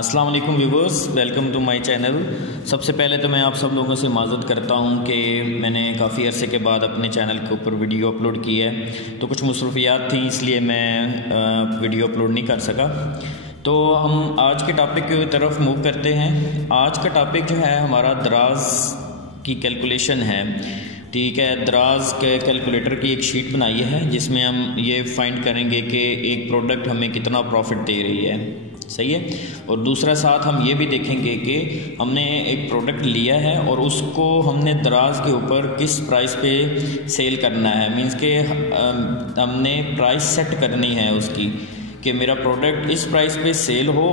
अस्सलाम वालेकुम viewers, welcome to my channel. सबसे पहले तो मैं आप सब लोगों से माज़रत करता हूं कि मैंने काफ़ी अरसे के बाद अपने चैनल के ऊपर वीडियो अपलोड की है, तो कुछ मसरूफियात थी इसलिए मैं वीडियो अपलोड नहीं कर सका। तो हम आज के टॉपिक की तरफ मूव करते हैं। आज का टॉपिक जो है हमारा दराज की कैलकुलेशन है। ठीक है, दराज के कैलकुलेटर की एक शीट बनाई है जिसमें हम ये फाइंड करेंगे कि एक प्रोडक्ट हमें कितना प्रॉफिट दे रही है। सही है। और दूसरा साथ हम ये भी देखेंगे कि हमने एक प्रोडक्ट लिया है और उसको हमने दराज के ऊपर किस प्राइस पे सेल करना है। मींस के हमने प्राइस सेट करनी है उसकी कि मेरा प्रोडक्ट इस प्राइस पे सेल हो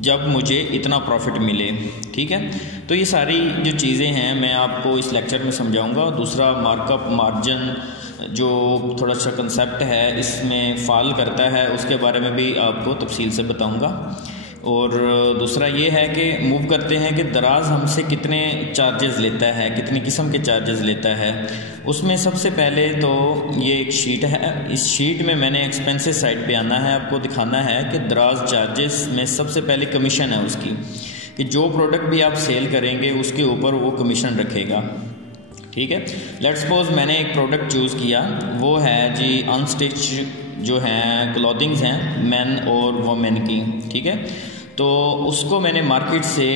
जब मुझे इतना प्रॉफिट मिले। ठीक है, तो ये सारी जो चीज़ें हैं मैं आपको इस लेक्चर में समझाऊंगा। दूसरा मार्कअप मार्जिन जो थोड़ा सा कंसेप्ट है इसमें फॉल करता है, उसके बारे में भी आपको तफसील से बताऊंगा। और दूसरा ये है कि मूव करते हैं कि दराज हमसे कितने चार्जेस लेता है, कितनी किस्म के चार्जेस लेता है। उसमें सबसे पहले तो ये एक शीट है, इस शीट में मैंने एक्सपेंसेस साइड पे आना है, आपको दिखाना है कि दराज चार्जेस में सबसे पहले कमीशन है उसकी, कि जो प्रोडक्ट भी आप सेल करेंगे उसके ऊपर वो कमीशन रखेगा। ठीक है, लेट्स सपोज मैंने एक प्रोडक्ट चूज़ किया, वो है जी अनस्टिच जो हैं क्लॉथिंग्स हैं मेन और वोमेन की। ठीक है, तो उसको मैंने मार्केट से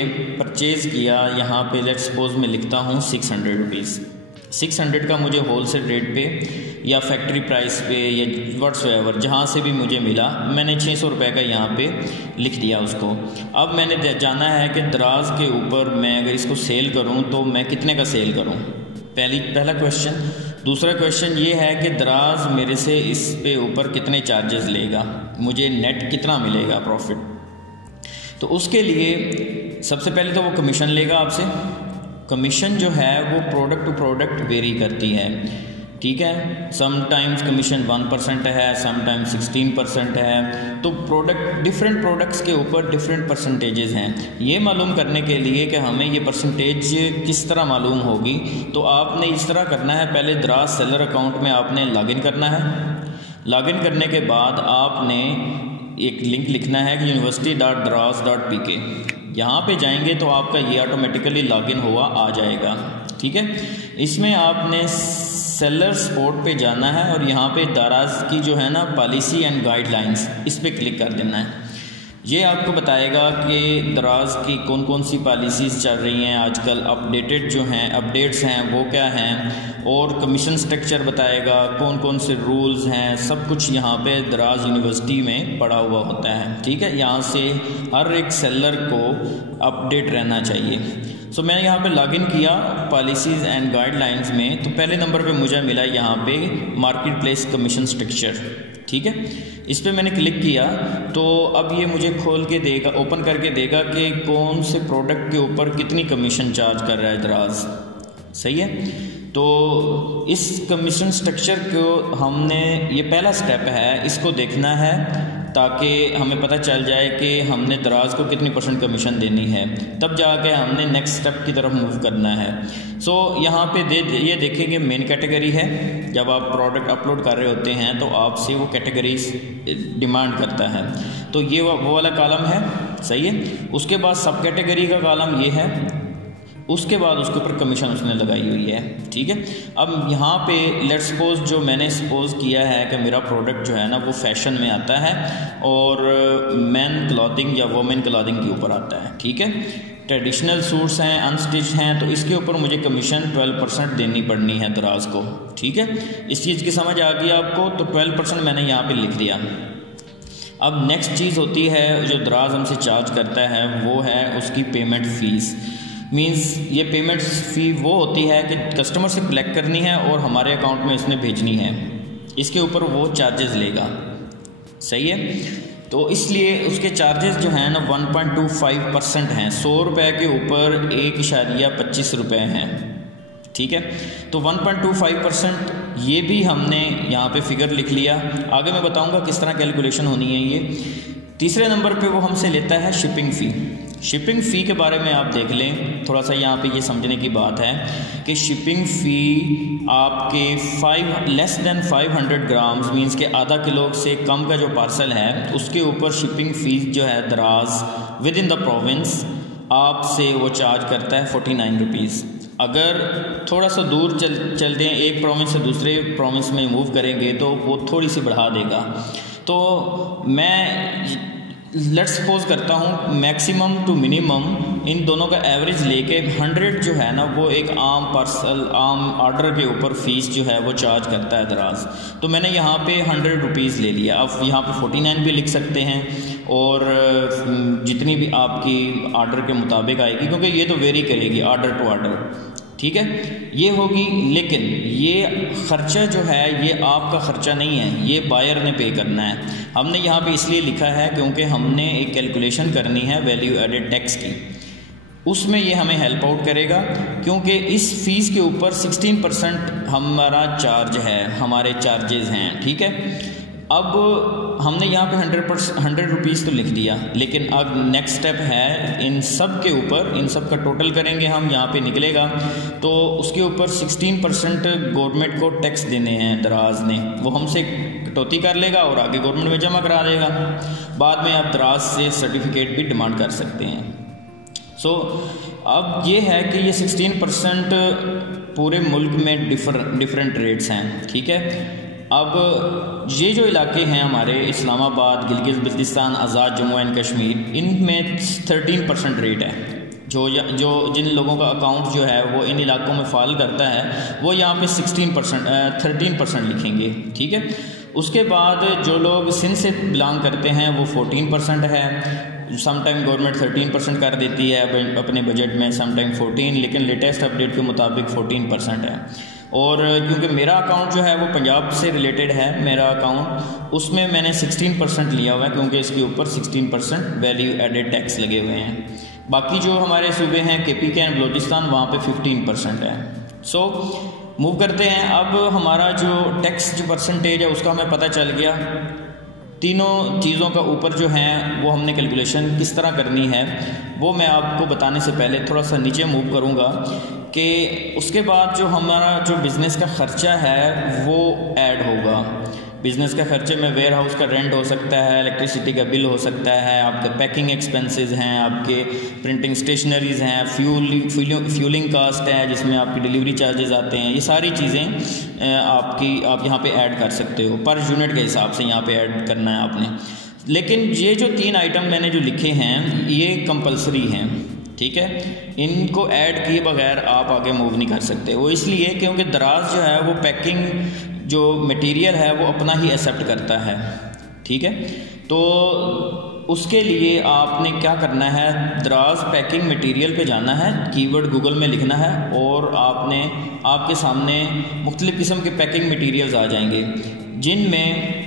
परचेज़ किया। यहाँ पे लेट्स सपोज मैं लिखता हूँ 600 रुपीज़। 600 का मुझे होलसेल रेट पे या फैक्ट्री प्राइस पे या व्हाट्सएवर जहाँ से भी मुझे मिला, मैंने 600 रुपये का यहाँ पे लिख दिया उसको। अब मैंने जाना है कि दराज के ऊपर मैं अगर इसको सेल करूँ तो मैं कितने का सेल करूँ, पहला क्वेश्चन। दूसरा क्वेश्चन ये है कि दराज मेरे से इस पे ऊपर कितने चार्जेस लेगा, मुझे नेट कितना मिलेगा प्रॉफिट। तो उसके लिए सबसे पहले तो वो कमीशन लेगा आपसे। कमीशन जो है वो प्रोडक्ट टू प्रोडक्ट वेरी करती है। ठीक है, समटाइम्स कमीशन 1% है, समटाइम्स 16% है। तो डिफरेंट प्रोडक्ट्स के ऊपर डिफरेंट परसेंटेजेस हैं। ये मालूम करने के लिए कि हमें ये परसेंटेज किस तरह मालूम होगी, तो आपने इस तरह करना है, पहले दराज सेलर अकाउंट में आपने लॉगिन करना है। लॉगिन करने के बाद आपने एक लिंक लिखना है कि university.daraz.pk। यहाँ पे जाएंगे तो आपका ये ऑटोमेटिकली लॉगिन हुआ आ जाएगा। ठीक है, इसमें आपने सेलर सपोर्ट पे जाना है और यहाँ पे दराज की जो है ना पॉलिसी एंड गाइडलाइंस, इस पर क्लिक कर देना है। ये आपको बताएगा कि दराज की कौन कौन सी पॉलिसीज़ चल रही हैं आजकल, अपडेटेड जो हैं अपडेट्स हैं वो क्या हैं, और कमीशन स्ट्रक्चर बताएगा, कौन कौन से रूल्स हैं, सब कुछ यहाँ पे दराज यूनिवर्सिटी में पढ़ा हुआ होता है। ठीक है, यहाँ से हर एक सेलर को अपडेट रहना चाहिए। सो मैंने यहाँ पे लॉगिन किया पॉलिसीज़ एंड गाइडलाइंस में, तो पहले नंबर पे मुझे मिला यहाँ पे मार्केट प्लेस कमीशन स्ट्रक्चर। ठीक है, इस पर मैंने क्लिक किया तो अब ये मुझे खोल के देगा, ओपन करके देगा कि कौन से प्रोडक्ट के ऊपर कितनी कमीशन चार्ज कर रहा है दराज। सही है, तो इस कमीशन स्ट्रक्चर को हमने, ये पहला स्टेप है, इसको देखना है ताकि हमें पता चल जाए कि हमने दराज को कितनी % कमीशन देनी है, तब जाके हमने नेक्स्ट स्टेप की तरफ मूव करना है। सो यहाँ पे ये देखेंगे मेन कैटेगरी है। जब आप प्रोडक्ट अपलोड कर रहे होते हैं तो आपसे वो कैटेगरी डिमांड करता है, तो ये वो वाला कॉलम है। सही है, उसके बाद सब कैटेगरी का कॉलम ये है, उसके बाद उसके ऊपर कमीशन उसने लगाई हुई है। ठीक है, अब यहाँ पे लेट्स सपोज जो मैंने सपोज किया है कि मेरा प्रोडक्ट जो है ना वो फैशन में आता है और मैन क्लॉथिंग या वोमेन क्लॉथिंग के ऊपर आता है। ठीक है, ट्रेडिशनल सूट्स हैं, अनस्टिच हैं, तो इसके ऊपर मुझे कमीशन 12% देनी पड़नी है दराज को। ठीक है, इस चीज़ की समझ आ गई आपको, तो 12% मैंने यहाँ पे लिख दिया। अब नेक्स्ट चीज़ होती है जो दराज हमसे चार्ज करता है, वो है उसकी पेमेंट फ़ीस। मींस ये पेमेंट फ़ी वो होती है कि कस्टमर से कलेक्ट करनी है और हमारे अकाउंट में उसने भेजनी है, इसके ऊपर वो चार्जेस लेगा। सही है, तो इसलिए उसके चार्जेस जो हैं ना 1.25% हैं। 100 रुपये के ऊपर 1.25 रुपये हैं। ठीक है, तो 1.25% ये भी हमने यहाँ पे फिगर लिख लिया। आगे मैं बताऊँगा किस तरह कैलकुलेशन होनी है ये। तीसरे नंबर पे वो हमसे लेता है शिपिंग फ़ी। शिपिंग फ़ी के बारे में आप देख लें, थोड़ा सा यहाँ पे ये समझने की बात है कि शिपिंग फ़ी आपके लेस देन 500 ग्राम्स मीन्स के आधा किलो से कम का जो पार्सल है उसके ऊपर शिपिंग फ़ी जो है दराज विद इन द प्रोविंस आपसे वो चार्ज करता है 49 रुपीज़। अगर थोड़ा सा दूर चलते हैं, एक प्रोविंस से दूसरे प्रोविंस में मूव करेंगे तो वो थोड़ी सी बढ़ा देगा। तो मैं लेट्स सपोज करता हूँ मैक्सिमम टू मिनिमम इन दोनों का एवरेज लेके 100 जो है ना वो एक आम पार्सल आम ऑर्डर के ऊपर फ़ीस जो है वो चार्ज करता है दराज। तो मैंने यहाँ पे 100 रुपीज़ ले लिया। अब यहाँ पे 49 भी लिख सकते हैं और जितनी भी आपकी ऑर्डर के मुताबिक आएगी, क्योंकि ये तो वेरी करेगी ऑर्डर टू ऑर्डर, ठीक है, ये होगी। लेकिन ये ख़र्चा जो है ये आपका ख़र्चा नहीं है, ये बायर ने पे करना है। हमने यहाँ पे इसलिए लिखा है क्योंकि हमने एक कैलकुलेशन करनी है वैल्यू एडेड टैक्स की, उसमें ये हमें हेल्प आउट करेगा, क्योंकि इस फ़ीस के ऊपर 16% हमारा चार्ज है, हमारे चार्जेस हैं, ठीक है। अब हमने यहाँ पे 100 रुपीज़ तो लिख दिया, लेकिन अब नेक्स्ट स्टेप है इन सब के ऊपर, इन सब का टोटल करेंगे हम, यहाँ पे निकलेगा तो उसके ऊपर 16% गवर्नमेंट को टैक्स देने हैं दराज ने, वो हमसे कटौती कर लेगा और आगे गवर्नमेंट में जमा करा देगा। बाद में आप दराज से सर्टिफिकेट भी डिमांड कर सकते हैं। अब ये है कि ये 16% पूरे मुल्क में डिफरेंट रेट्स हैं, ठीक है। अब ये जो इलाके हैं हमारे इस्लामाबाद, गिलगित बल्तिस्तान, आज़ाद जम्मू एंड कश्मीर, इनमें 13% रेट है। जो जिन लोगों का अकाउंट जो है वो इन इलाकों में फॉल करता है वो यहाँ पे 13% लिखेंगे, ठीक है। उसके बाद जो लोग सिंध से बिलोंग करते हैं वो 14% है। समटाइम गवर्नमेंट 13% कर देती है अपने बजट में, समटाइम 14, लेकिन लेटेस्ट अपडेट के मुताबिक 14% है। और क्योंकि मेरा अकाउंट जो है वो पंजाब से रिलेटेड है, मेरा अकाउंट, उसमें मैंने 16% लिया हुआ है, क्योंकि इसके ऊपर 16% वैल्यू एडेड टैक्स लगे हुए हैं। बाकी जो हमारे सूबे हैं KPK एंड बलोचिस्तान, वहाँ पे 15% है। मूव करते हैं। अब हमारा जो टैक्स जो परसेंटेज है उसका हमें पता चल गया। तीनों चीज़ों का ऊपर जो है वो हमने कैलकुलेशन किस तरह करनी है वो मैं आपको बताने से पहले थोड़ा सा नीचे मूव करूँगा कि उसके बाद जो हमारा जो बिज़नेस का ख़र्चा है वो ऐड होगा। बिज़नेस का ख़र्चे में वेयर हाउस का रेंट हो सकता है, इलेक्ट्रिसिटी का बिल हो सकता है, आपके पैकिंग एक्सपेंसेस हैं, आपके प्रिंटिंग स्टेशनरीज़ हैं, फ्यूलिंग कास्ट है जिसमें आपकी डिलीवरी चार्जेस आते हैं। ये सारी चीज़ें आप यहाँ पे ऐड कर सकते हो, पर यूनिट के हिसाब से यहाँ पे ऐड करना है आपने। लेकिन ये जो 3 आइटम मैंने जो लिखे हैं ये कंपलसरी हैं, ठीक है। इनको ऐड किए बगैर आप आगे मूव नहीं कर सकते। वो इसलिए क्योंकि दराज जो है वो पैकिंग जो मटेरियल है वो अपना ही एक्सेप्ट करता है, ठीक है। तो उसके लिए आपने क्या करना है, दराज पैकिंग मटेरियल पे जाना है, कीवर्ड गूगल में लिखना है और आपके सामने मुख्तलिफ़ किस्म के पैकिंग मटेरियल्स आ जाएंगे, जिनमें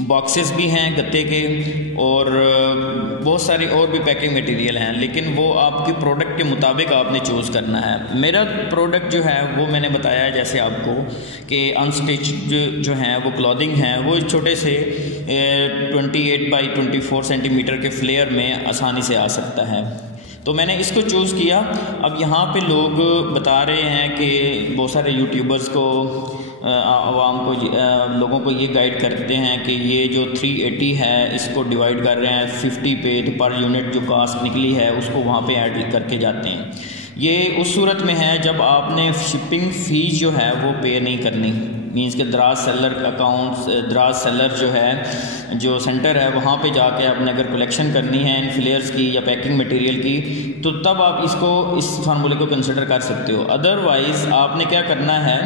बॉक्सेस भी हैं गत्ते के और बहुत सारे और भी पैकिंग मटेरियल हैं, लेकिन वो आपके प्रोडक्ट के मुताबिक आपने चूज़ करना है। मेरा प्रोडक्ट जो है वो मैंने बताया है जैसे आपको कि अनस्टिच जो हैं वो क्लॉथिंग हैं, वो छोटे से 28 बाई 24 सेंटीमीटर के फ्लेयर में आसानी से आ सकता है, तो मैंने इसको चूज़ किया। अब यहाँ पे लोग बता रहे हैं कि बहुत सारे यूट्यूबर्स को आवाम को लोगों को ये गाइड करते हैं कि ये जो 380 है इसको डिवाइड कर रहे हैं 50 पे, तो पर यूनिट जो कास्ट निकली है उसको वहाँ पे ऐड करके जाते हैं। ये उस सूरत में है जब आपने शिपिंग फ़ीस जो है वो पे नहीं करनी, मीन्स के दराज सेलर अकाउंट्स, दराज सेलर जो है जो सेंटर है वहाँ पे जाके आपने अगर कलेक्शन करनी है इन फ्लेयर्स की या पैकिंग मटेरियल की, तो तब आप इस फार्मूले को कंसिडर कर सकते हो। अदरवाइज़ आपने क्या करना है,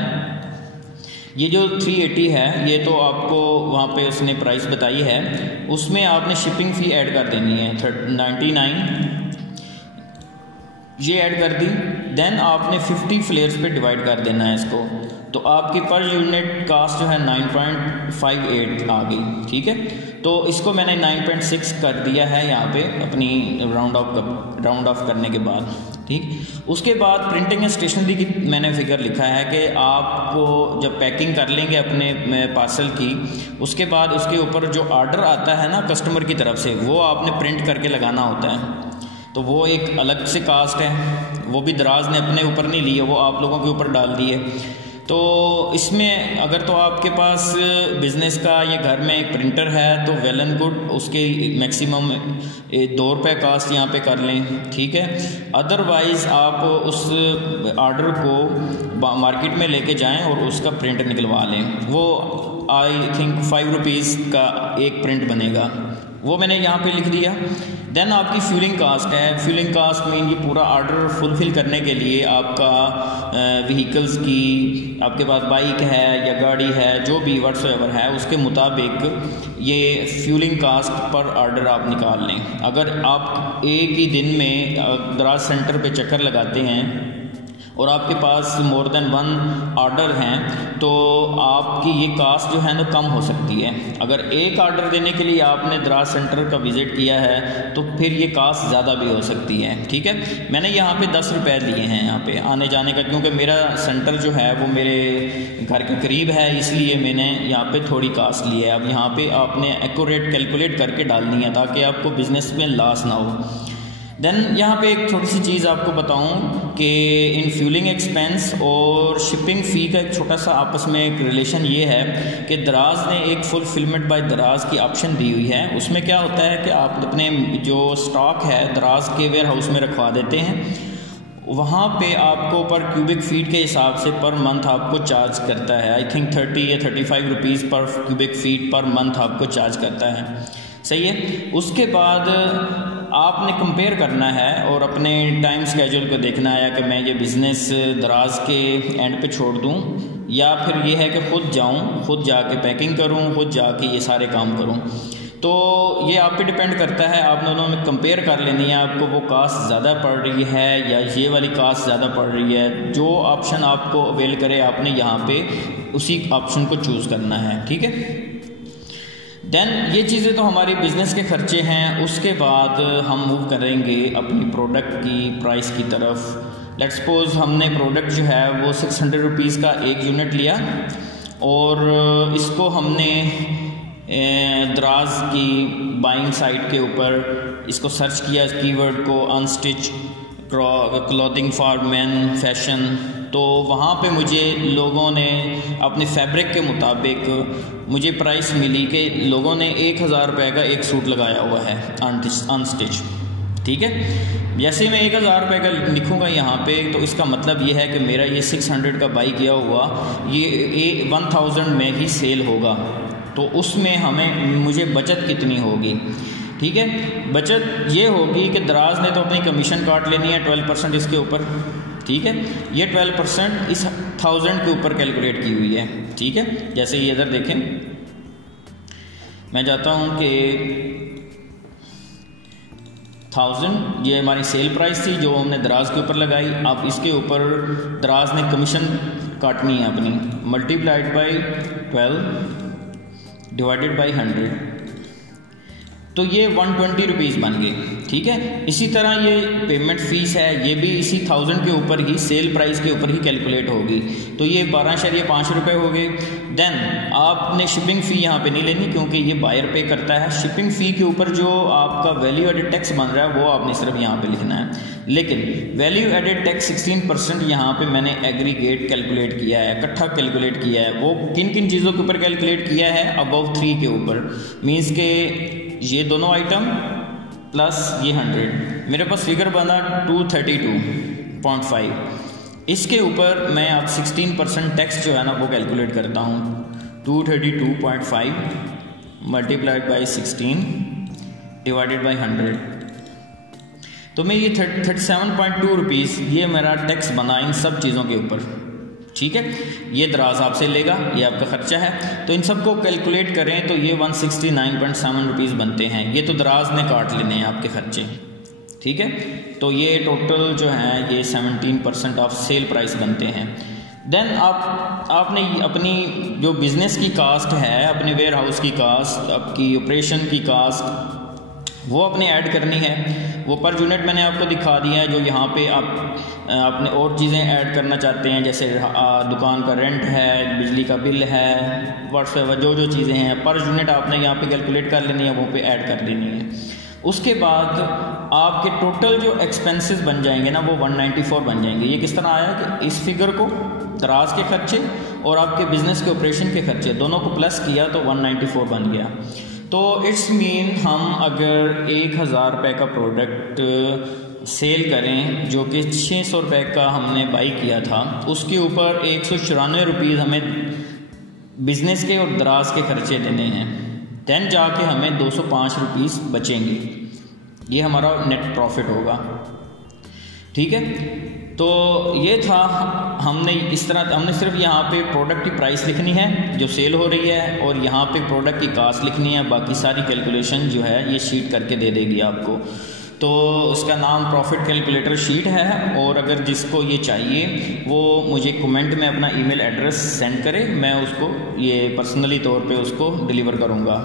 ये जो 380 है ये तो आपको वहाँ पे उसने प्राइस बताई है, उसमें आपने शिपिंग फ़ी ऐड कर देनी है 99, ये ऐड कर दी। देन आपने 50 फ्लेयर्स पे डिवाइड कर देना है इसको, तो आपकी पर यूनिट कास्ट जो है 9.58 आ गई, ठीक है। तो इसको मैंने 9.6 कर दिया है यहाँ पे अपनी राउंड ऑफ करने के बाद, ठीक। उसके बाद प्रिंटिंग एंड स्टेशनरी की मैंने फिगर लिखा है कि आपको जब पैकिंग कर लेंगे अपने पार्सल की, उसके बाद उसके ऊपर जो ऑर्डर आता है ना कस्टमर की तरफ से, वो आपने प्रिंट करके लगाना होता है। तो वो एक अलग से कास्ट है, वो भी दराज ने अपने ऊपर नहीं ली है, वो आप लोगों के ऊपर डाल दी है। तो इसमें अगर तो आपके पास बिज़नेस का या घर में एक प्रिंटर है तो वेल एंड गुड, उसके मैक्सिमम 2 रुपये कास्ट यहाँ पे कर लें, ठीक है। अदरवाइज़ आप उस आर्डर को मार्केट में लेके जाएं और उसका प्रिंट निकलवा लें। वो आई थिंक 5 रुपीज़ का एक प्रिंट बनेगा, वो मैंने यहाँ पे लिख दिया। देन आपकी फ्यूलिंग कास्ट है। फ्यूलिंग कास्ट में ये पूरा ऑर्डर फुलफ़िल करने के लिए आपका व्हीकल्स की, आपके पास बाइक है या गाड़ी है, जो भी व्हाट्सएवर है, उसके मुताबिक ये फ्यूलिंग कास्ट पर ऑर्डर आप निकाल लें। अगर आप एक ही दिन में दराज सेंटर पे चक्कर लगाते हैं और आपके पास मोर देन 1 ऑर्डर हैं तो आपकी ये कास्ट जो है ना कम हो सकती है। अगर एक ऑर्डर देने के लिए आपने दराज सेंटर का विज़िट किया है तो फिर ये कास्ट ज़्यादा भी हो सकती है, ठीक है। मैंने यहाँ पे 10 रुपये लिए हैं यहाँ पे आने जाने का, क्योंकि मेरा सेंटर जो है वो मेरे घर के करीब है, इसलिए मैंने यहाँ पे थोड़ी कास्ट ली है। अब यहाँ पे आपने एक्यूरेट कैलकुलेट करके डालनी है ताकि आपको बिज़नेस में लॉस ना हो। देन यहाँ पे एक छोटी सी चीज़ आपको बताऊँ कि इन फ्यूलिंग एक्सपेंस और शिपिंग फ़ी का एक छोटा सा आपस में एक रिलेशन ये है कि दराज ने एक फुलफिलमेंट बाय दराज की ऑप्शन दी हुई है। उसमें क्या होता है कि आप अपने जो स्टॉक है दराज के वेयर हाउस में रखवा देते हैं, वहाँ पे आपको पर क्यूबिक फीट के हिसाब से पर मंथ आपको चार्ज करता है। आई थिंक 30 या 35 रुपीज़ पर क्यूबिक फीट पर मंथ आपको चार्ज करता है, सही है। उसके बाद आपने कंपेयर करना है और अपने टाइम स्केड्यूल को देखना है कि मैं ये बिज़नेस दराज के एंड पे छोड़ दूं या फिर ये है कि ख़ुद जाऊं, ख़ुद जाके पैकिंग करूं, ख़ुद जाके ये सारे काम करूं। तो ये आप पे डिपेंड करता है, आप दोनों में कंपेयर कर लेनी है आपको वो कास्ट ज़्यादा पड़ रही है या ये वाली कास्ट ज़्यादा पड़ रही है। जो ऑप्शन आपको अवेल करे आपने यहाँ पे उसी ऑप्शन को चूज़ करना है, ठीक है। देन ये चीज़ें तो हमारी बिज़नेस के खर्चे हैं। उसके बाद हम मूव करेंगे अपनी प्रोडक्ट की प्राइस की तरफ। लेट्स सपोज हमने प्रोडक्ट जो है वो 600 रुपीज़ का एक यूनिट लिया और इसको हमने दराज की बाइंग साइट के ऊपर इसको सर्च किया, इस कीवर्ड को unstitch clothing for man fashion, तो वहाँ पे मुझे लोगों ने अपने फैब्रिक के मुताबिक मुझे प्राइस मिली कि लोगों ने 1000 रुपये का एक सूट लगाया हुआ है अनस्टिच, ठीक है। जैसे मैं 1000 रुपये का लिखूँगा यहाँ पे तो इसका मतलब ये है कि मेरा ये 600 का बाई किया हुआ ये 1000 में ही सेल होगा, तो उसमें मुझे बचत कितनी होगी, ठीक है। बचत ये होगी कि दराज ने तो अपनी कमीशन काट लेनी है 12% इसके ऊपर, ठीक है। ये 12% इस 1000 के ऊपर कैलकुलेट की हुई है, ठीक है। जैसे ये इधर देखें, मैं चाहता हूँ कि 1000 ये हमारी सेल प्राइस थी जो हमने दराज के ऊपर लगाई। अब इसके ऊपर दराज ने कमीशन काटनी है अपनी, मल्टीप्लाइड बाई 12 डिवाइडेड बाई 100, तो ये 120 रुपीज़ बन गए, ठीक है। इसी तरह ये पेमेंट फ़ीस है, ये भी इसी 1000 के ऊपर ही सेल प्राइस के ऊपर ही कैलकुलेट होगी, तो ये 12.5 रुपये हो गए। देन आपने शिपिंग फ़ी यहाँ पे नहीं लेनी क्योंकि ये बायर पे करता है। शिपिंग फ़ी के ऊपर जो आपका वैल्यू एडेड टैक्स बन रहा है वो आपने सिर्फ यहाँ पे लिखना है, लेकिन वैल्यू एडेड टैक्स 16% यहाँ पे मैंने एग्रीगेट कैलकुलेट किया है, इकट्ठा कैलकुलेट किया है। वो किन किन चीज़ों के ऊपर कैलकुलेट किया है, अबव 3 के ऊपर, मीन्स के ये दोनों आइटम प्लस ये 100, मेरे पास फिगर बना 232.5। इसके ऊपर मैं अब 16% टैक्स जो है ना वो कैलकुलेट करता हूँ। 232.5 मल्टीप्लाइड बाई 16 डिवाइडेड बाई 100, तो मैं ये 37.2 रुपीज़ ये मेरा टैक्स बना इन सब चीज़ों के ऊपर, ठीक है। ये दराज आपसे लेगा, ये आपका खर्चा है, तो इन सबको कैलकुलेट करें तो ये 169.7 रुपीज़ बनते हैं। ये तो दराज ने काट लेने हैं आपके खर्चे, ठीक है। तो ये टोटल जो है ये 17% ऑफ सेल प्राइस बनते हैं। देन आपने अपनी जो बिज़नेस की कास्ट है, अपने वेयर हाउस की कास्ट, आपकी ऑपरेशन की कास्ट वो अपने ऐड करनी है। वो पर यूनिट मैंने आपको दिखा दिया है। जो यहाँ पे आपने और चीज़ें ऐड करना चाहते हैं, जैसे दुकान का रेंट है, बिजली का बिल है, व्हाट्सएवर जो चीज़ें हैं पर यूनिट आपने यहाँ पे कैलकुलेट कर लेनी है, वो पे ऐड कर देनी है। उसके बाद आपके टोटल जो एक्सपेंसेस बन जाएंगे ना वो 194 बन जाएंगे। ये किस तरह आया कि इस फिगर को दराज के खर्चे और आपके बिजनेस के ऑपरेशन के खर्चे दोनों को प्लस किया तो 194 बन गया। तो इट्स मीन हम अगर 1000 रुपये का प्रोडक्ट सेल करें जो कि 600 रुपये का हमने बाई किया था, उसके ऊपर 194 रुपीज़ हमें बिज़नेस के और दराज के खर्चे देने हैं, दैन जाके हमें 205 रुपीज़ बचेंगे। ये हमारा नेट प्रॉफिट होगा। ठीक है, तो ये था हमने इस तरह हमने सिर्फ यहाँ पे प्रोडक्ट की प्राइस लिखनी है जो सेल हो रही है और यहाँ पे प्रोडक्ट की कास्ट लिखनी है। बाकी सारी कैलकुलेशन जो है ये शीट करके दे देगी आपको। तो इसका नाम प्रॉफिट कैलकुलेटर शीट है, और अगर जिसको ये चाहिए वो मुझे कमेंट में अपना ईमेल एड्रेस सेंड करे, मैं उसको ये पर्सनली तौर पे उसको डिलीवर करूँगा।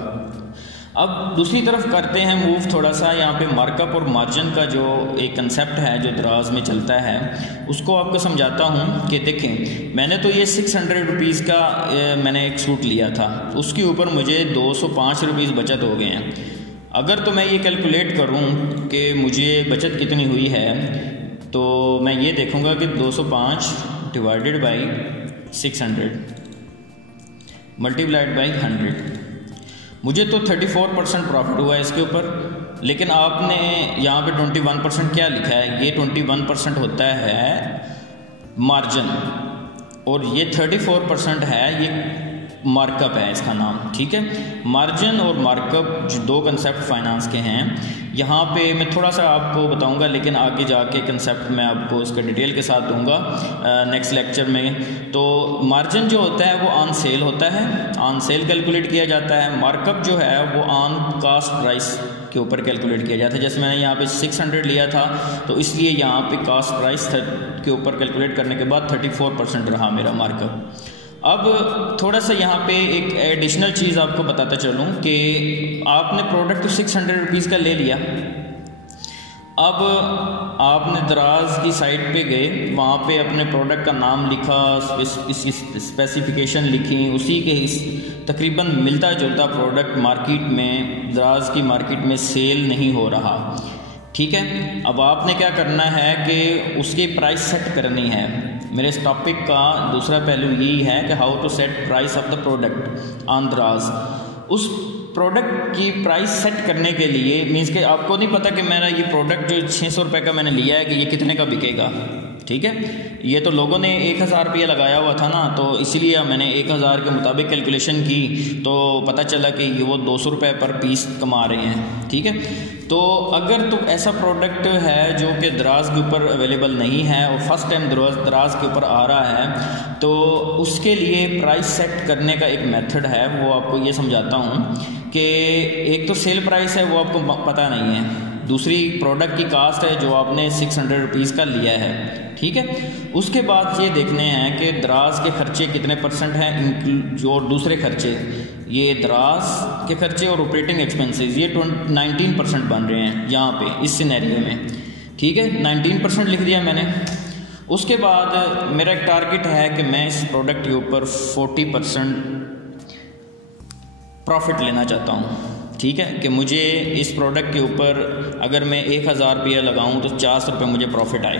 अब दूसरी तरफ करते हैं मूव थोड़ा सा। यहाँ पे मार्कअप और मार्जिन का जो एक कंसेप्ट है जो दराज में चलता है उसको आपको समझाता हूँ कि देखें, मैंने तो ये 600 रुपीज़ का मैंने एक सूट लिया था, उसके ऊपर मुझे 205 रुपीज़ बचत हो गए हैं। अगर तो मैं ये कैलकुलेट करूँ कि मुझे बचत कितनी हुई है तो मैं ये देखूँगा कि 205 डिवाइडेड बाई 600 मल्टीप्लाइड बाई 100, मुझे तो 34% प्रॉफिट हुआ है इसके ऊपर। लेकिन आपने यहाँ पे 21% क्या लिखा है, ये 21% होता है मार्जिन और ये 34% है ये मार्कअप है इसका नाम। ठीक है, मार्जिन और मार्कअप जो दो कंसेप्ट फाइनेंस के हैं, यहाँ पे मैं थोड़ा सा आपको बताऊंगा, लेकिन आगे जाके कंसेप्ट मैं आपको इसका डिटेल के साथ दूंगा नेक्स्ट लेक्चर में। तो मार्जिन जो होता है वो ऑन सेल होता है, ऑन सेल कैलकुलेट किया जाता है। मार्कअप जो है वो ऑन कास्ट प्राइस के ऊपर कैलकुलेट किया जाता है। जैसे मैंने यहाँ पे 600 लिया था तो इसलिए यहाँ पे कास्ट प्राइस के ऊपर कैलकुलेट करने के बाद 34% रहा मेरा मार्कअप। अब थोड़ा सा यहाँ पे एक एडिशनल चीज़ आपको बताता चलूँ कि आपने प्रोडक्ट तो 600 रुपीज़ का ले लिया, अब आपने दराज की साइट पे गए, वहाँ पे अपने प्रोडक्ट का नाम लिखा, इसकी स्पेसिफिकेशन लिखी, उसी के तकरीबन मिलता जुलता प्रोडक्ट मार्केट में, दराज की मार्केट में सेल नहीं हो रहा। ठीक है, अब आपने क्या करना है कि उसकी प्राइस सेट करनी है। मेरे इस टॉपिक का दूसरा पहलू यही है कि how to set price of the product on Daraz. उस प्रोडक्ट की प्राइस सेट करने के लिए मीन्स कि आपको नहीं पता कि मेरा ये प्रोडक्ट जो 600 रुपये का मैंने लिया है कि ये कितने का बिकेगा। ठीक है, ये तो लोगों ने 1000 रुपया लगाया हुआ था ना, तो इसीलिए मैंने 1000 के मुताबिक कैलकुलेशन की तो पता चला कि ये वो 200 रुपये पर पीस कमा रहे हैं। ठीक है, तो अगर तो ऐसा प्रोडक्ट है जो कि दराज के ऊपर अवेलेबल नहीं है और फर्स्ट टाइम दराज के ऊपर आ रहा है, तो उसके लिए प्राइस सेट करने का एक मेथड है, वो आपको ये समझाता हूँ कि एक तो सेल प्राइस है वो आपको पता नहीं है, दूसरी प्रोडक्ट की कास्ट है जो आपने 600 रुपीज़ का लिया है। ठीक है, उसके बाद ये देखने हैं कि दराज के खर्चे कितने परसेंट हैं, जो दूसरे खर्चे, ये दराज के खर्चे और ऑपरेटिंग एक्सपेंसेस ये 19% बन रहे हैं यहाँ पे इस सिनेरियो में। ठीक है, 19% लिख दिया मैंने। उसके बाद मेरा एक टारगेट है कि मैं इस प्रोडक्ट के ऊपर 40% प्रॉफिट लेना चाहता हूँ। ठीक है, कि मुझे इस प्रोडक्ट के ऊपर अगर मैं 1000 रुपया लगाऊँ तो 400 रुपये मुझे प्रॉफिट आए,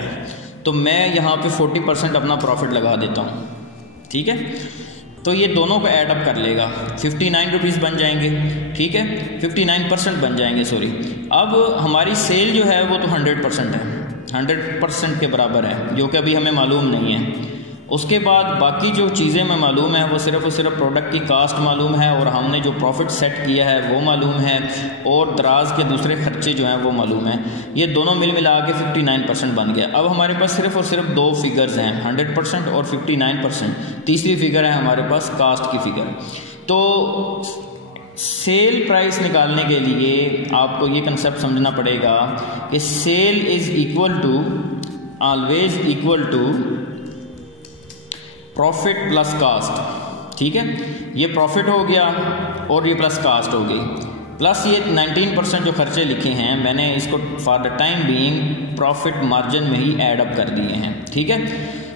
तो मैं यहाँ पे 40% अपना प्रॉफिट लगा देता हूँ। ठीक है, तो ये दोनों को ऐड अप कर लेगा, 59 रुपीज़ बन जाएंगे। ठीक है, 59% बन जाएंगे, सॉरी। अब हमारी सेल जो है वो तो 100% है, 100% के बराबर है, जो कि अभी हमें मालूम नहीं है। उसके बाद बाकी जो चीज़ें हमें मालूम है वो सिर्फ और सिर्फ प्रोडक्ट की कास्ट मालूम है और हमने जो प्रॉफिट सेट किया है वो मालूम है, और दराज के दूसरे खर्चे जो हैं वो मालूम है। ये दोनों मिल मिला के 59% बन गया। अब हमारे पास सिर्फ और सिर्फ दो फिगर्स हैं, 100% और 59%। तीसरी फिगर है हमारे पास कास्ट की फिगर। तो सेल प्राइस निकालने के लिए आपको ये कंसेप्ट समझना पड़ेगा कि sale is equal to, always equal to profit plus cost. ठीक है, ये प्रॉफिट हो गया और ये प्लस कास्ट हो गई, प्लस ये 19% जो खर्चे लिखे हैं मैंने इसको for the time being profit margin में ही ऐड अप कर दिए हैं। ठीक है,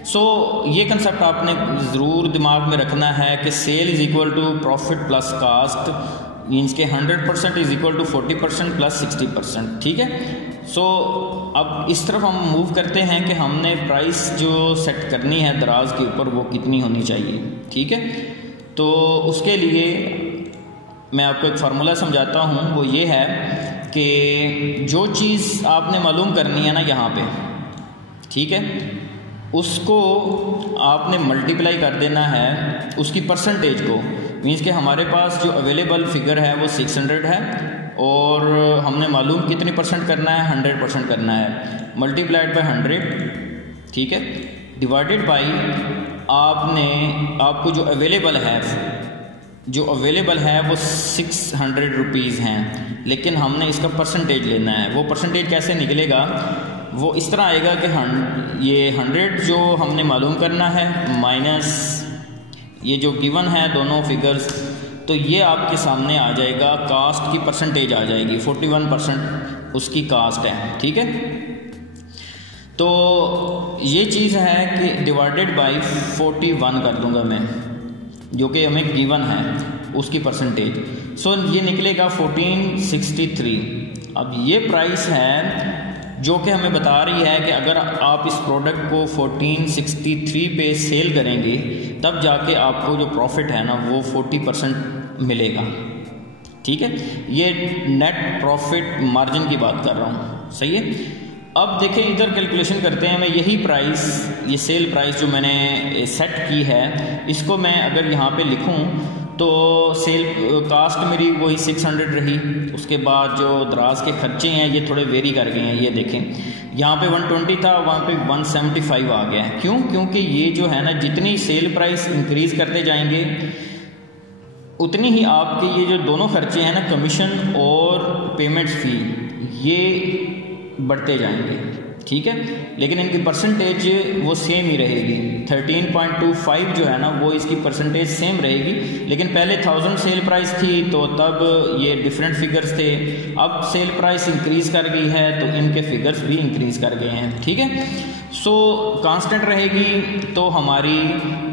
सो ये कंसेप्ट आपने ज़रूर दिमाग में रखना है कि sale is equal to profit plus cost means के 100% इज इक्वल टू 40% प्लस 60%, ठीक है। सो अब इस तरफ हम मूव करते हैं कि हमने प्राइस जो सेट करनी है दराज के ऊपर वो कितनी होनी चाहिए, ठीक है। तो उसके लिए मैं आपको एक फार्मूला समझाता हूँ, वो ये है कि जो चीज़ आपने मालूम करनी है ना यहाँ पे, ठीक है, उसको आपने मल्टीप्लाई कर देना है उसकी परसेंटेज को। मीन्स कि हमारे पास जो अवेलेबल फिगर है वो 600 है और हमने मालूम कितनी परसेंट करना है, 100% करना है, मल्टीप्लाइड बाय 100, ठीक है, डिवाइडेड बाई आपको जो अवेलेबल है वो 600 रुपीज़ हैं, लेकिन हमने इसका परसेंटेज लेना है। वो परसेंटेज कैसे निकलेगा, वो इस तरह आएगा कि ये 100 जो हमने मालूम करना है माइनस ये जो गिवन है दोनों फिगर्स, तो ये आपके सामने आ जाएगा, कास्ट की परसेंटेज आ जाएगी, 41% उसकी कास्ट है, ठीक है। तो ये चीज़ है कि डिवाइडेड बाई 41 कर दूंगा मैं, जो कि हमें गिवन है उसकी परसेंटेज। सो ये निकलेगा 1463। अब ये प्राइस है जो कि हमें बता रही है कि अगर आप इस प्रोडक्ट को 1463 पे सेल करेंगे तब जाके आपको जो प्रॉफिट है ना वो 40% मिलेगा, ठीक है। ये नेट प्रॉफिट मार्जिन की बात कर रहा हूँ, सही है। अब देखें इधर कैलकुलेशन करते हैं, मैं यही प्राइस, ये सेल प्राइस जो मैंने सेट की है, इसको मैं अगर यहाँ पे लिखूँ तो सेल कास्ट मेरी वही 600 रही। उसके बाद जो दराज के खर्चे हैं ये थोड़े वेरी कर गए हैं, ये देखें यहाँ पे 120 था, वहाँ पे 175 आ गया है। क्यों? क्योंकि ये जो है ना, जितनी सेल प्राइस इंक्रीज़ करते जाएंगे उतनी ही आपके ये जो दोनों खर्चे हैं ना, कमीशन और पेमेंट्स फी, ये बढ़ते जाएंगे, ठीक है। लेकिन इनकी परसेंटेज वो सेम ही रहेगी, 13.25 जो है ना वो इसकी परसेंटेज सेम रहेगी। लेकिन पहले 1000 सेल प्राइस थी तो तब ये डिफरेंट फिगर्स थे, अब सेल प्राइस इंक्रीज़ कर गई है तो इनके फिगर्स भी इंक्रीज़ कर गए हैं, ठीक है। सो कांस्टेंट रहेगी तो हमारी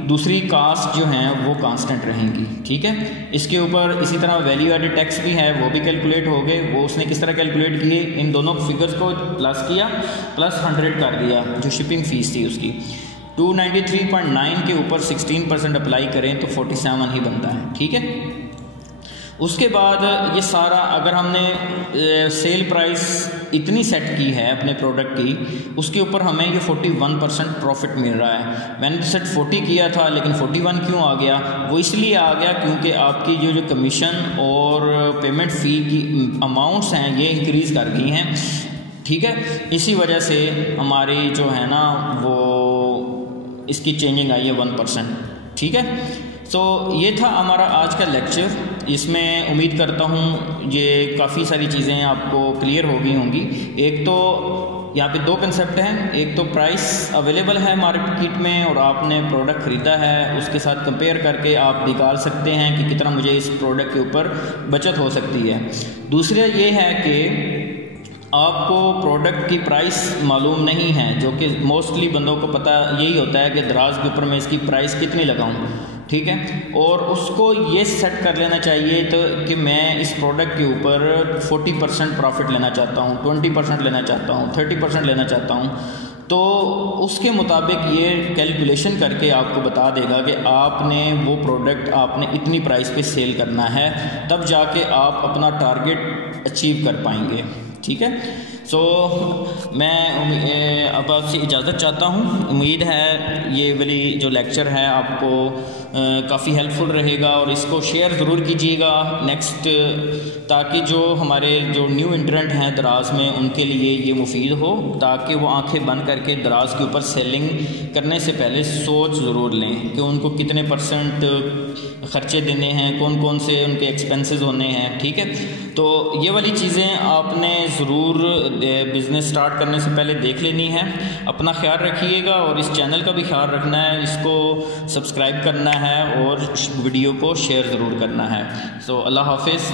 दूसरी कास्ट जो हैं वो कांस्टेंट रहेंगी, ठीक है। इसके ऊपर इसी तरह वैल्यू एडेड टैक्स भी है, वो भी कैलकुलेट हो गए। वो उसने किस तरह कैलकुलेट किए, इन दोनों फिगर्स को प्लस किया, प्लस 100 कर दिया जो शिपिंग फ़ीस थी उसकी, 293.9 के ऊपर 16% अप्लाई करें तो 47 ही बनता है, ठीक है। उसके बाद ये सारा अगर हमने सेल प्राइस इतनी सेट की है अपने प्रोडक्ट की, उसके ऊपर हमें ये 41% प्रॉफिट मिल रहा है। मैंने सेट 40 किया था लेकिन 41 क्यों आ गया, वो इसलिए आ गया क्योंकि आपकी जो कमीशन और पेमेंट फ़ी की अमाउंट्स हैं ये इंक्रीज़ कर गई हैं, ठीक है। इसी वजह से हमारी जो है ना वो इसकी चेंजिंग आई है 1%, ठीक है। तो ये था हमारा आज का लेक्चर। इसमें उम्मीद करता हूँ ये काफ़ी सारी चीज़ें आपको क्लियर हो गई होंगी। एक तो यहाँ पे दो कंसेप्ट हैं, एक तो प्राइस अवेलेबल है मार्केट में और आपने प्रोडक्ट ख़रीदा है, उसके साथ कंपेयर करके आप निकाल सकते हैं कि कितना मुझे इस प्रोडक्ट के ऊपर बचत हो सकती है। दूसरा ये है कि आपको प्रोडक्ट की प्राइस मालूम नहीं है, जो कि मोस्टली बंदों को पता यही होता है कि दराज के ऊपर मैं इसकी प्राइस कितनी लगाऊं, ठीक है। और उसको ये सेट कर लेना चाहिए तो कि मैं इस प्रोडक्ट के ऊपर 40% प्रॉफिट लेना चाहता हूँ, 20% लेना चाहता हूँ, 30% लेना चाहता हूँ, तो उसके मुताबिक ये कैलकुलेशन करके आपको बता देगा कि आपने वो प्रोडक्ट आपने इतनी प्राइस पे सेल करना है, तब जाके आप अपना टारगेट अचीव कर पाएंगे, ठीक है। सो मैं अब आपसे इजाज़त चाहता हूँ। उम्मीद है ये वाली जो लेक्चर है आपको काफ़ी हेल्पफुल रहेगा और इसको शेयर ज़रूर कीजिएगा नेक्स्ट, ताकि जो हमारे जो न्यू इंटरेंट हैं दराज में उनके लिए ये मुफीद हो, ताकि वो आंखें बंद करके दराज के ऊपर सेलिंग करने से पहले सोच ज़रूर लें कि उनको कितने % ख़र्चे देने हैं, कौन कौन से उनके एक्सपेंसेस होने हैं, ठीक है। तो ये वाली चीज़ें आपने ज़रूर बिज़नेस स्टार्ट करने से पहले देख लेनी है। अपना ख्याल रखिएगा और इस चैनल का भी ख्याल रखना है, इसको सब्सक्राइब करना है और वीडियो को शेयर ज़रूर करना है। सो अल्लाह हाफ़िज़।